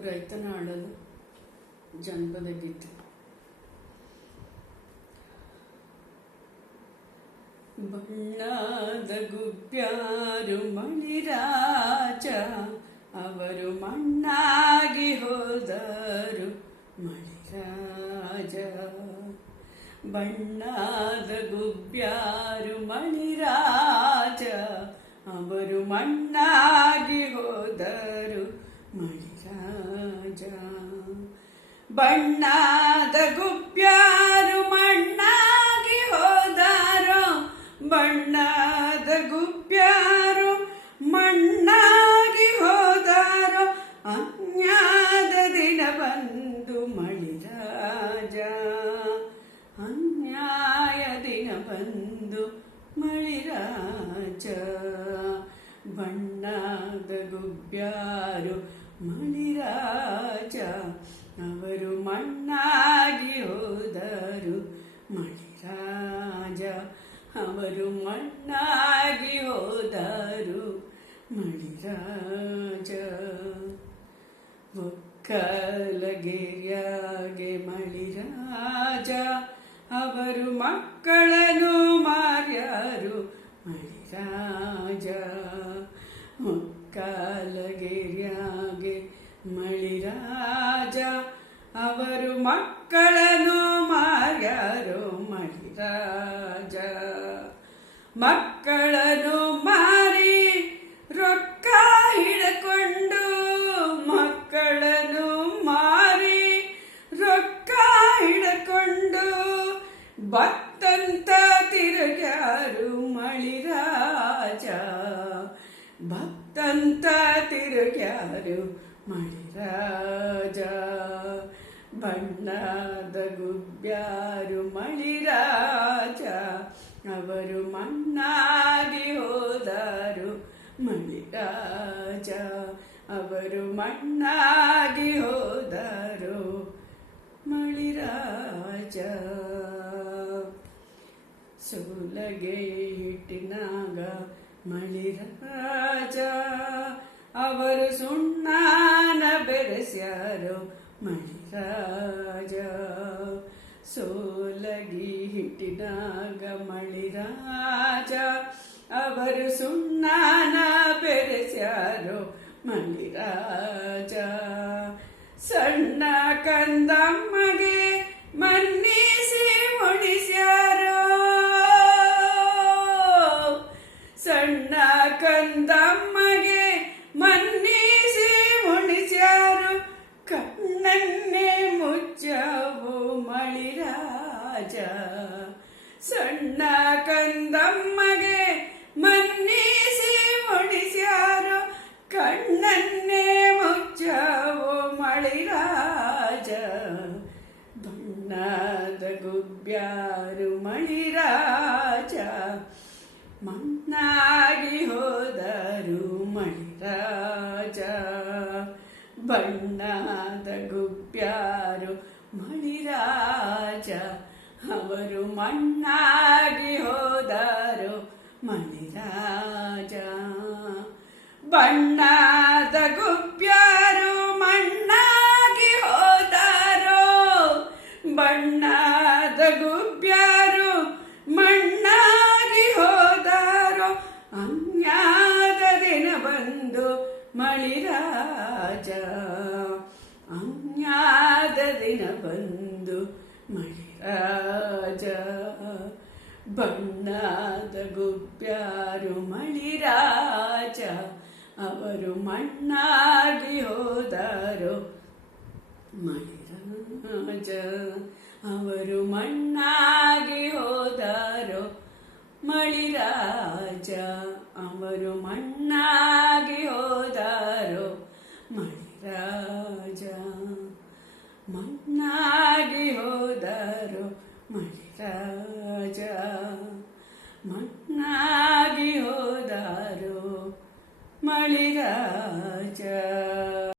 ರೈತನ ಹಾಡಲು ಜನಪದ ಗೀತೆ. ಬಣ್ಣದ ಗುಬ್ಬ್ಯಾರು ಮಣಿರಾಜ, ಅವರು ಮಣ್ಣಾಗಿ ಹೋದರು ಮಣಿರಾಜ. ಬಣ್ಣದ ಗುಬ್ಬ್ಯಾರು ಮಣಿರಾಜ, ಅವರು ಮಣ್ಣಾಗಿ ಹೋದರು ಮಣಿರಾಜ. ಬಣ್ಣದ ಗುಬ್ಬ್ಯಾರು ಮಣ್ಣಾಗಿ ಹೋದರು, ಬಣ್ಣದ ಗುಬ್ಬ್ಯಾರು ಮಣ್ಣಾಗಿ ಹೋದರು. ಅನ್ಯಾಯದ ದಿನ ಬಂದು ಮಣಿರಾಜ, ಅನ್ಯಾಯ ದಿನ ಬಂದು ಮಣಿರಾಜ. ಬಣ್ಣದ ಗುಬ್ಬ್ಯಾರು ಮಣಿರಾಜ, ಅವರು ಮಣ್ಣಾಗಿ ಹೋದರು ಮಣಿರಾಜ, ಅವರು ಮಣ್ಣಾಗಿ ಹೋದರು ಮಣಿರಾಜ. ಒಕ್ಕಲಗೆರೆಯಾಗೆ ಮಣಿರಾಜ, ಅವರು ಮಕ್ಕಳನ್ನು ಮಾರ್ಯಾರು ಮಣಿರಾಜ. ಒಕ್ಕಲಗೆರೆಯಾಗೆ ಮಣಿರಾಜ, ಅವರು ಮಕ್ಕಳನ್ನು ಮಾರ್ಯಾರು ಮಣಿರಾಜ. ಮಕ್ಕಳನ್ನು ಮಾರಿ ರೊಕ್ಕ ಹಿಡ್ಕೊಂಡು, ಮಕ್ಕಳನ್ನು ಮಾರಿ ರೊಕ್ಕ ಹಿಡ್ಕೊಂಡು ಬತ್ತಂತ ತಿರುಗ್ಯಾರು ಮಣಿರಾಜ, ಭಕ್ತಂತ ತಿರುಗ್ಯಾರು ಮಣಿರಾಜ. ಬಣ್ಣದ ಗುಬ್ಬ್ಯಾರು ಮಣಿರಾಜ, ಅವರು ಮಣ್ಣಾಗಿ ಹೋದರು ಮಣಿರಾಜ, ಅವರು ಮಣ್ಣಾಗಿ ಹೋದರು ಮಣಿರಾಜ. ಸೂಲಗೆ ಹಿಟ್ಟಿನಾಗ ಮಣಿರಾಜ, ಅವರು ಸುಣ್ಣನ ಬೆರೆಸ್ಯಾರು ಮಣಿರಾಜ. ಸೋಲಗಿ ಹಿಟ್ಟಿನಾಗ ಮಣಿರಾಜ, ಅವರು ಸುಣ್ಣನ ಬೆರೆಸ್ಯಾರು ಮಣಿರಾಜ. ಸಣ್ಣ ಕಂದಮ್ಮಗೆ ಮನ್ನಿಸಿ ಉಣಿಸ್ಯಾರೋ, ಸಣ್ಣ ಕಂದಮ್ಮಗೆ ಮನ್ನಿಸಿ ಉಣಿಸ್ಯಾರು. ಕಣ್ಣನ್ನೇ ಮುಚ್ಚವು ಮಣಿರಾಜ, ಸಣ್ಣ ಕಂದಮ್ಮಗೆ ಮನ್ನಿಸಿ ಉಣಿಸ್ಯಾರು. ಕಣ್ಣನ್ನೇ ಮುಚ್ಚವು ಮಣಿರಾಜ. ಬಣ್ಣದ ಗುಬ್ಬ್ಯಾರು ಮಣಿರಾಜ, ಮಣ್ಣಾಗಿ ಹೋದರು ಮಣಿರಾಜ. ಬಣ್ಣದ ಗುಬ್ಬ್ಯಾರು ಮಣಿರಾಜ, ಅವರು ಮಣ್ಣಾಗಿ ಹೋದರು ಮಣಿರಾಜ. ಬಣ್ಣದ ಗುಬ್ಬ್ಯಾರು ಮಣ್ಣಾಗಿ ಹೋದರು, ಬಣ್ಣದ ಗುಬ್ಬ್ಯಾರು ಮಣ್ಣಾಗಿ ಹೋದರು. ಅನ್ಯಾಯದ ದಿನ ಬಂದು ಮಣಿರಾಜ, ಅನ್ಯಾಯದ ದಿನ ಬಂದು ಮಣಿರಾಜ. ಬಣ್ಣದ ಗುಬ್ಬ್ಯಾರು ಮಣಿರಾಜ, ಅವರು ಮಣ್ಣಾಗಿ ಹೋದರು ಮಣಿರಾಜ, ಅವರು ಮಣ್ಣಾಗಿ ಹೋದರು ಮಣಿರಾಜ, ಅವರು ಮಣ್ಣಾಗಿ ಹೋದರು ಮಣಿರಾಜ, ಮಣ್ಣಾಗಿ ಹೋದರು ಮಣಿರಾಜ.